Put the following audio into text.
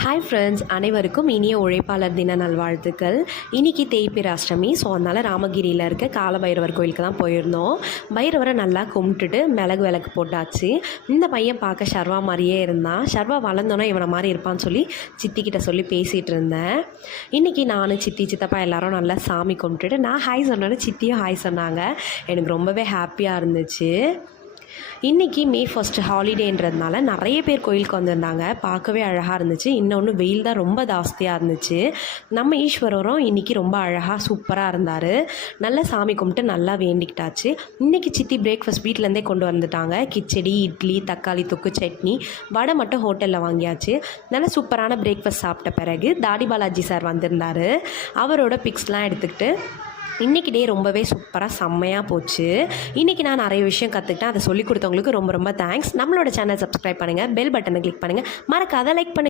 Hi friends, அனைவருக்கும் இனிய உழைப்பாளர் தின நல்வாழ்த்துக்கள். இன்றைக்கி தேய்பிறை அஷ்டமி. ஸோ அதனால் ராமகிரியில் இருக்க கால பைரவர் கோயிலுக்கு தான் போயிருந்தோம். பைரவரை நல்லா கும்பிட்டுட்டு மிளகு விளக்கு போட்டாச்சு. இந்த பையன் பார்க்க ஷர்வா மாதிரியே இருந்தான். ஷர்வா வளர்ந்தோன்னா இவனை மாதிரி இருப்பான்னு சொல்லி சித்திக்கிட்ட சொல்லி பேசிகிட்டு இருந்தேன். இன்றைக்கி நான் சித்தி சித்தப்பா எல்லோரும் நல்லா சாமி கும்பிட்டுட்டு நான் ஹாய் சொன்னேன்னு சித்தியும் ஹாய் சொன்னாங்க. எனக்கு ரொம்பவே ஹாப்பியாக இருந்துச்சு. இன்றைக்கி மே 1 ஹாலிடேன்றதுனால நிறைய பேர் கோயிலுக்கு வந்திருந்தாங்க. பார்க்கவே அழகாக இருந்துச்சு. இன்னொன்று வெயில் தான் ரொம்ப ஜாஸ்தியாக இருந்துச்சு. நம்ம ஈஸ்வரரும் இன்றைக்கி ரொம்ப அழகாக சூப்பராக இருந்தார். நல்லா சாமி கும்பிட்டு நல்லா வேண்டிக்கிட்டாச்சு. இன்றைக்கி சித்தி பிரேக்ஃபாஸ்ட் வீட்டிலேருந்தே கொண்டு வந்துட்டாங்க. கிச்சடி, இட்லி, தக்காளி தொக்கு, சட்னி, வடை மட்டும் ஹோட்டலில் வாங்கியாச்சு. நல்லா சூப்பரான பிரேக்ஃபாஸ்ட் சாப்பிட்ட பிறகு தாடி பாலாஜி சார் வந்திருந்தார். அவரோட பிக்ஸ்லாம் எடுத்துக்கிட்டு இன்றைக்கி டே ரொம்பவே சூப்பராக செம்மையாக போச்சு. இன்றைக்கி நான் நிறைய விஷயம் கற்றுக்கிட்டேன். அதை சொல்லிக் கொடுத்தவங்களுக்கு ரொம்ப ரொம்ப தேங்க்ஸ். நம்மளோட சேனல் சப்ஸ்கிரைப் பண்ணுங்கள், பெல் பட்டனை கிளிக் பண்ணுங்கள், மறக்காத லைக் பண்ணுங்கள்.